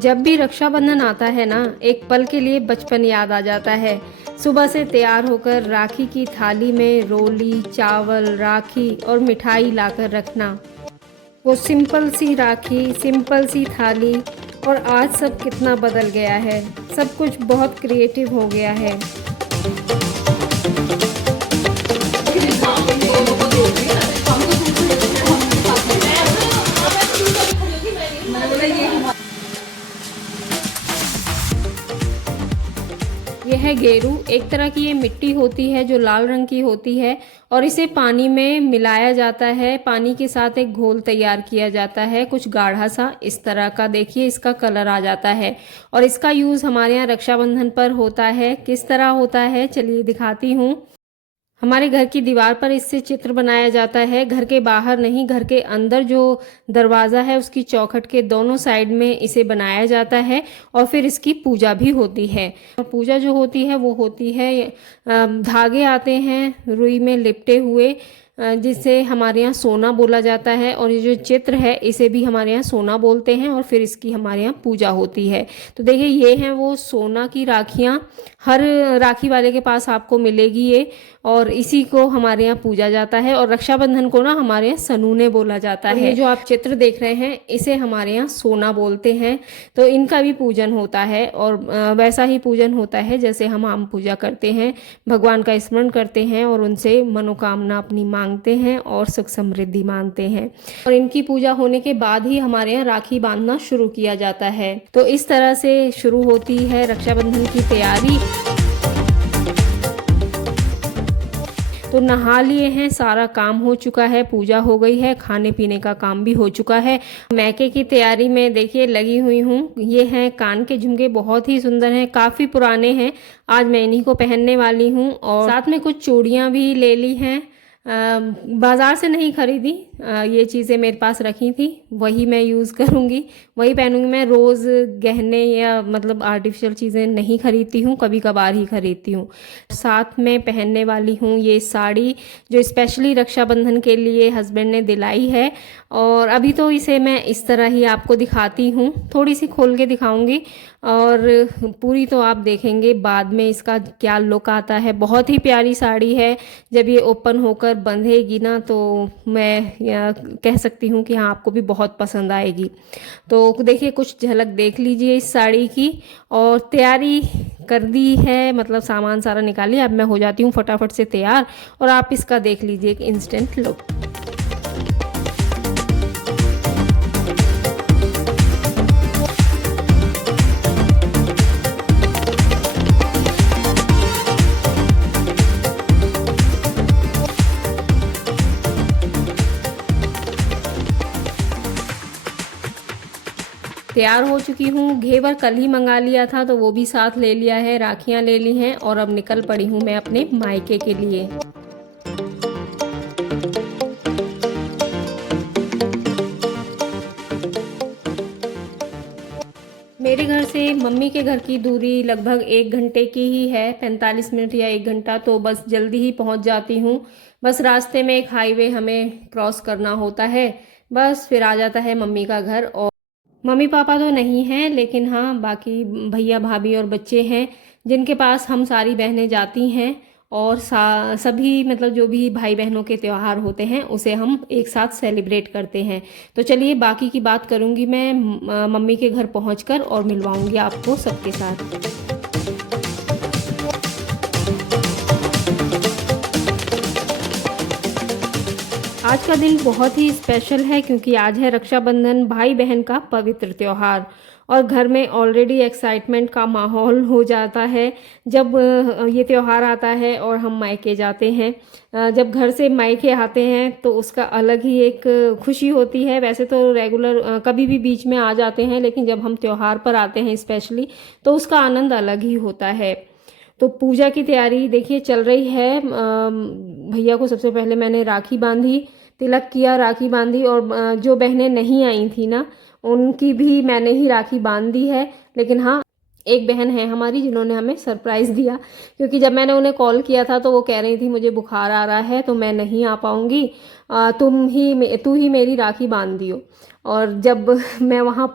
जब भी रक्षाबंधन आता है ना, एक पल के लिए बचपन याद आ जाता है। सुबह से तैयार होकर राखी की थाली में रोली, चावल, राखी और मिठाई लाकर रखना। वो सिंपल सी राखी, सिंपल सी थाली। और आज सब कितना बदल गया है। सब कुछ बहुत क्रिएटिव हो गया है। यह है गेरू। एक तरह की ये मिट्टी होती है जो लाल रंग की होती है और इसे पानी में मिलाया जाता है। पानी के साथ एक घोल तैयार किया जाता है, कुछ गाढ़ा सा इस तरह का। देखिए इसका कलर आ जाता है और इसका यूज़ हमारे यहाँ रक्षाबंधन पर होता है। किस तरह होता है चलिए दिखाती हूँ। हमारे घर की दीवार पर इससे चित्र बनाया जाता है। घर के बाहर नहीं, घर के अंदर जो दरवाज़ा है उसकी चौखट के दोनों साइड में इसे बनाया जाता है और फिर इसकी पूजा भी होती है। और पूजा जो होती है वो होती है, धागे आते हैं रुई में लिपटे हुए, जिसे हमारे यहाँ सोना बोला जाता है। और ये जो चित्र है इसे भी हमारे यहाँ सोना बोलते हैं और फिर इसकी हमारे यहाँ पूजा होती है। तो देखिए ये हैं वो सोना की राखियाँ। हर राखी वाले के पास आपको मिलेगी ये, और इसी को हमारे यहाँ पूजा जाता है। और रक्षाबंधन को ना हमारे यहाँ सनूने बोला जाता है। ये जो आप चित्र देख रहे हैं इसे हमारे यहाँ सोना बोलते हैं। तो इनका भी पूजन होता है और वैसा ही पूजन होता है जैसे हम आम पूजा करते हैं। भगवान का स्मरण करते हैं और उनसे मनोकामना अपनी मांगते हैं और सुख समृद्धि मांगते हैं। और इनकी पूजा होने के बाद ही हमारे यहाँ राखी बांधना शुरू किया जाता है। तो इस तरह से शुरू होती है रक्षाबंधन की तैयारी। तो नहा लिए हैं, सारा काम हो चुका है, पूजा हो गई है, खाने पीने का काम भी हो चुका है। मैके की तैयारी में देखिए लगी हुई हूँ। ये हैं कान के झुमके, बहुत ही सुंदर हैं, काफ़ी पुराने हैं। आज मैं इन्हीं को पहनने वाली हूँ और साथ में कुछ चूड़ियाँ भी ले ली हैं। बाज़ार से नहीं खरीदी, ये चीज़ें मेरे पास रखी थी, वही मैं यूज़ करूँगी, वही पहनूंगी। मैं रोज़ गहने या मतलब आर्टिफिशियल चीज़ें नहीं खरीदती हूँ, कभी कभार ही खरीदती हूँ। साथ में पहनने वाली हूँ ये साड़ी जो स्पेशली रक्षाबंधन के लिए हस्बैंड ने दिलाई है। और अभी तो इसे मैं इस तरह ही आपको दिखाती हूँ, थोड़ी सी खोल के दिखाऊंगी और पूरी तो आप देखेंगे बाद में इसका क्या लुक आता है। बहुत ही प्यारी साड़ी है। जब ये ओपन होकर बंधेगी ना तो मैं कह सकती हूँ कि हाँ आपको भी बहुत पसंद आएगी। तो देखिए कुछ झलक देख लीजिए इस साड़ी की। और तैयारी कर दी है, मतलब सामान सारा निकालिए। अब मैं हो जाती हूँ फटाफट से तैयार और आप इसका देख लीजिए एक इंस्टेंट लुक। तैयार हो चुकी हूँ। घेवर कल ही मंगा लिया था तो वो भी साथ ले लिया है, राखियाँ ले ली हैं और अब निकल पड़ी हूँ मैं अपने मायके के लिए। मेरे घर से मम्मी के घर की दूरी लगभग 1 घंटे की ही है, 45 मिनट या 1 घंटा। तो बस जल्दी ही पहुँच जाती हूँ। बस रास्ते में एक हाईवे हमें क्रॉस करना होता है, बस फिर आ जाता है मम्मी का घर। और मम्मी पापा तो नहीं हैं, लेकिन हाँ बाकी भैया भाभी और बच्चे हैं जिनके पास हम सारी बहनें जाती हैं। और सभी मतलब जो भी भाई बहनों के त्यौहार होते हैं उसे हम एक साथ सेलिब्रेट करते हैं। तो चलिए बाकी की बात करूँगी मैं मम्मी के घर पहुँचकर और मिलवाऊँगी आपको सबके साथ। आज का दिन बहुत ही स्पेशल है क्योंकि आज है रक्षाबंधन, भाई बहन का पवित्र त्यौहार। और घर में ऑलरेडी एक्साइटमेंट का माहौल हो जाता है जब ये त्यौहार आता है और हम मायके जाते हैं। जब घर से मायके आते हैं तो उसका अलग ही एक खुशी होती है। वैसे तो रेगुलर कभी भी बीच में आ जाते हैं, लेकिन जब हम त्यौहार पर आते हैं स्पेशली तो उसका आनंद अलग ही होता है। तो पूजा की तैयारी देखिए चल रही है। भैया को सबसे पहले मैंने राखी बांधी, तिलक किया, राखी बांधी। और जो बहनें नहीं आई थी ना उनकी भी मैंने ही राखी बांध दी है। लेकिन हाँ एक बहन है हमारी जिन्होंने हमें सरप्राइज़ दिया, क्योंकि जब मैंने उन्हें कॉल किया था तो वो कह रही थी मुझे बुखार आ रहा है तो मैं नहीं आ पाऊँगी, तू ही मेरी राखी बांध दियो। और जब मैं वहाँ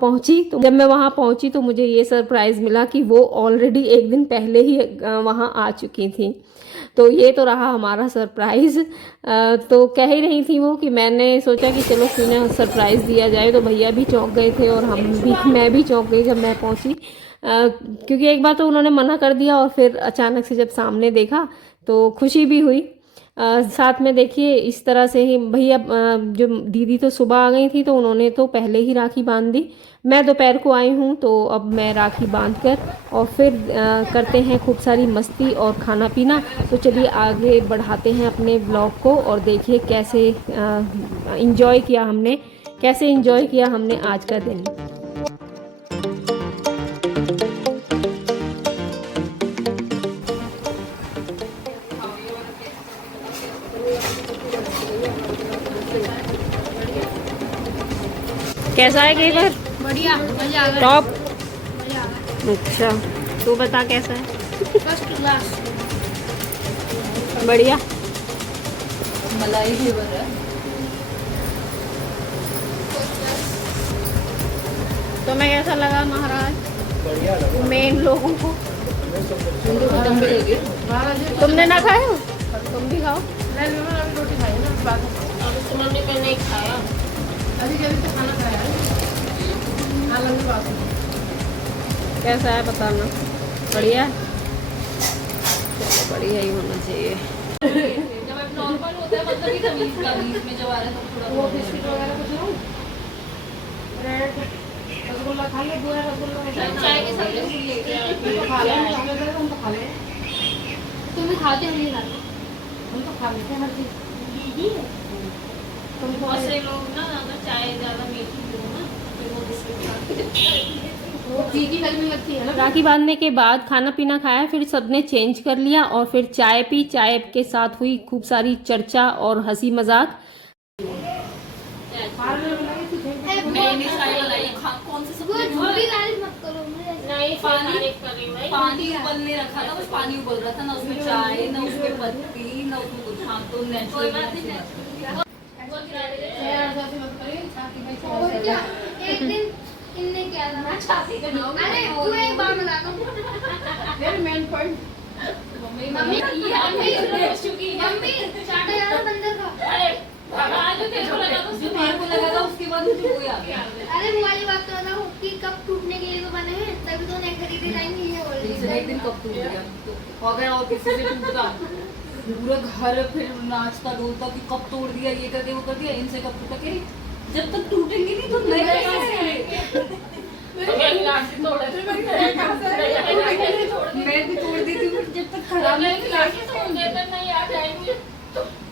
पहुँची तो मुझे ये सरप्राइज़ मिला कि वो ऑलरेडी एक दिन पहले ही वहाँ आ चुकी थी। तो ये तो रहा हमारा सरप्राइज़। तो कह ही रही थी वो कि मैंने सोचा कि चलो क्यों ना सरप्राइज़ दिया जाए, तो भैया भी चौंक गए थे और मैं भी चौंक गई जब मैं पहुंची। क्योंकि एक बार तो उन्होंने मना कर दिया और फिर अचानक से जब सामने देखा तो खुशी भी हुई। साथ में देखिए इस तरह से ही भैया, जो दीदी तो सुबह आ गई थी तो उन्होंने तो पहले ही राखी बांध दी। मैं दोपहर को आई हूँ तो अब मैं राखी बांध कर और फिर करते हैं खूब सारी मस्ती और खाना पीना। तो चलिए आगे बढ़ाते हैं अपने ब्लॉग को और देखिए कैसे इंजॉय किया हमने आज का दिन। कैसा है कई बार? बढ़िया, मजा आ गया। टॉप। मजा आ गया। अच्छा, तू बता कैसा है? First class. बढ़िया। मलाई फ्लेवर है। तुम्हें कैसा लगा महाराज? मेन लोगों को खत्म भी लगे। तुमने ना खाया? तुम भी खाओ। अभी रोटी खाई ना, बाद में सुमन ने नहीं खाया। अभी जल्दी से खाना खाया है। हाँ, लंबी बात है। कैसा है बताना। बढ़िया। चलो बढ़िया ही होना चाहिए। जब अब नॉर्मल होता है मतलब कि तमीज का बीच में जब आ रहा है तो थोड़ा वो बिस्किट वगैरह कुछ लो। ब्रेड, रसगुल्ला खा ले, पूरा रसगुल्ला चाय के साथ भी लेते हैं। खा ले, हम तो खा ले। तुम भी खाते हो नहीं खाते? हम तो खा लेते हैं हर चीज। बहुत से लोग ना ज़्यादा चाय ज़्यादा मीठी पीते हैं ना, फिर वो बिस्किट खाते हैं। वो फीकी लगने लगती है ना। राखी बांधने के बाद खाना पीना खाया, फिर सबने चेंज कर लिया और फिर चाय पी। चाय के साथ हुई खूब सारी चर्चा और हंसी मजाक। मैंने चाय बनाई। कौन से सब नहीं पानी उबलने रखा था, बस पानी उबल रहा था ना, उसमें चाय ना उसमें पत्ती ना उसमें कुछ। हाँ तो नेचुरल। और क्या? एक दिन इनने क्या था छाती पे अरे तू एक बार बता दो very main point. Mummy mummy चाटा ज्यादा बंदर का जो तेरे को लगा था उसके बाद मुझे वो याद है। अरे वो वाली बात तो बताओ कि कब टूटने के लिए तो बने हैं, तभी तो नहीं खरीदे टाइम ये दूसरे एक दिन कब टूट गया तो अगर और किसी से टूटता पूरा घर फिर नाचता डोलता कि कब तोड़ दिया, ये कर दिया वो कर दिया, इनसे कब टूटा के जब तक टूटेंगे नहीं तो नए मैं भी तोड़ देती हूँ जब तक खराब नहीं आ जाएंगे।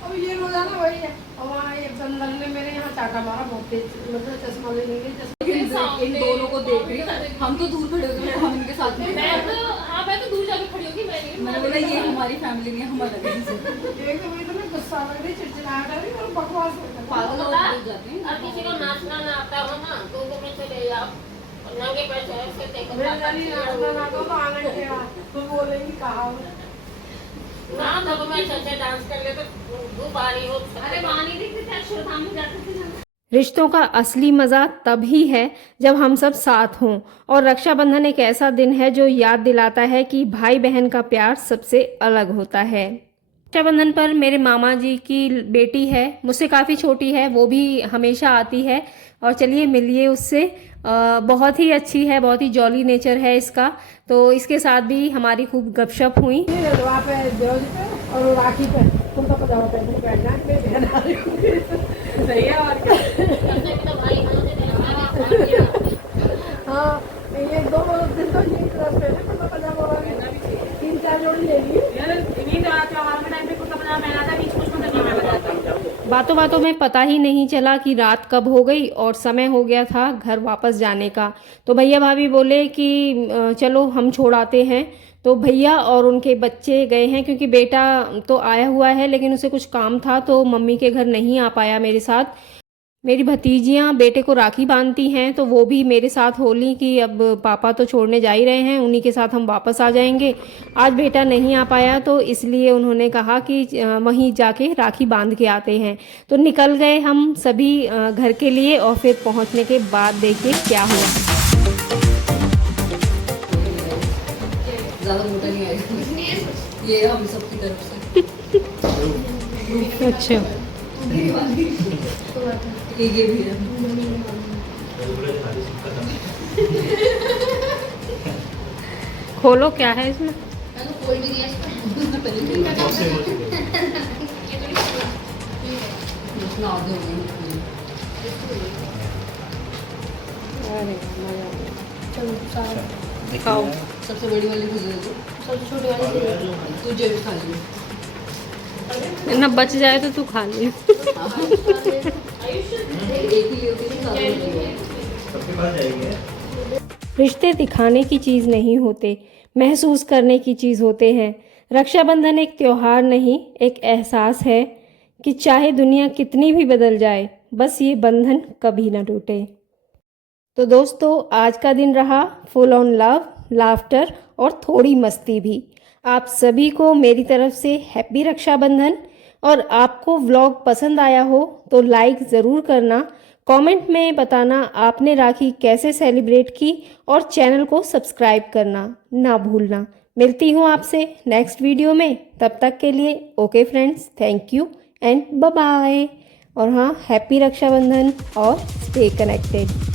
अब ये रोजाना वही है। और वहाँ एक बंदर ने मेरे यहाँ चाटा मारा बहुत तेज, मतलब चश्मा लेने के लिए। इन दोनों को देख रही हूँ, हम तो दूर खड़े होते हैं, हम इनके साथ में। मैं तो दूर जाके खड़ी होगी। मैंने बोला ये हमारी फैमिली नहीं है, हम अलग हैं इनसे। एक तो मुझे इतना गुस्सा लग रही, चिड़चिड़ाहट आ रही और बकवास हो रहा है। पागल लोग हो जाते हैं। अब किसी को नाचना ना आता हो ना तो में चले जाओ और नंगे पैर से देखो मेरे जानी नाचना ना तो आना ही है, तुम बोलेंगी कहा ना तो मैं अच्छे डांस कर ले तो दुबारी हो। अरे वहाँ नहीं दिखते थे, अक्षरधाम में जाते थे ना। रिश्तों का असली मज़ा तभी है जब हम सब साथ हों। और रक्षाबंधन एक ऐसा दिन है जो याद दिलाता है कि भाई बहन का प्यार सबसे अलग होता है। रक्षाबंधन पर मेरे मामा जी की बेटी है, मुझसे काफ़ी छोटी है, वो भी हमेशा आती है। और चलिए मिलिए उससे। बहुत ही अच्छी है, बहुत ही जॉली नेचर है इसका। तो इसके साथ भी हमारी खूब गपशप हुई। वहाँ पे देव जी पे और वो राखी पे तुमको पता होता है बैठना है, मेरी बहन आ रही होगी। सही है और क्या। तो भाई हाँ ये दो दिन तो ये क्रॉस पे है, तो पजामा वाला 3-4 जोड़ी ले ली। बातों बातों में पता ही नहीं चला कि रात कब हो गई और समय हो गया था घर वापस जाने का। तो भैया भाभी बोले कि चलो हम छोड़ आते हैं। तो भैया और उनके बच्चे गए हैं, क्योंकि बेटा तो आया हुआ है लेकिन उसे कुछ काम था तो मम्मी के घर नहीं आ पाया मेरे साथ। मेरी भतीजियाँ बेटे को राखी बांधती हैं, तो वो भी मेरे साथ होली कि अब पापा तो छोड़ने जा ही रहे हैं, उन्हीं के साथ हम वापस आ जाएंगे। आज बेटा नहीं आ पाया तो इसलिए उन्होंने कहा कि वहीं जाके राखी बांध के आते हैं। तो निकल गए हम सभी घर के लिए, और फिर पहुंचने के बाद देखिए क्या हुआ। ज़्यादा मोटा नहीं आएगा ये हम सबकी तरफ से। अच्छा, ये भी है। खोलो क्या है इसमें। मैं तो कोई भी नहीं है इतना आधे हो गए। अरे मजा आ गया। चलो सारा खाओ। सबसे बड़ी वाली खुद दे दो, सबसे छोटी वाली दे दो। तू जेब खा लियो। ना बच जाए तो तू खा ले। एक ही लियो कि नहीं सबके पास जाएंगे। रिश्ते दिखाने की चीज़ नहीं होते, महसूस करने की चीज़ होते हैं। रक्षाबंधन एक त्योहार नहीं, एक एहसास है कि चाहे दुनिया कितनी भी बदल जाए, बस ये बंधन कभी ना टूटे। तो दोस्तों, आज का दिन रहा फुल ऑन लव, लाफ्टर और थोड़ी मस्ती भी। आप सभी को मेरी तरफ से हैप्पी रक्षाबंधन। और आपको व्लॉग पसंद आया हो तो लाइक ज़रूर करना, कमेंट में बताना आपने राखी कैसे सेलिब्रेट की, और चैनल को सब्सक्राइब करना ना भूलना। मिलती हूँ आपसे नेक्स्ट वीडियो में, तब तक के लिए okay friends, thank you and bye bye. और हाँ, हैप्पी रक्षाबंधन और स्टे कनेक्टेड।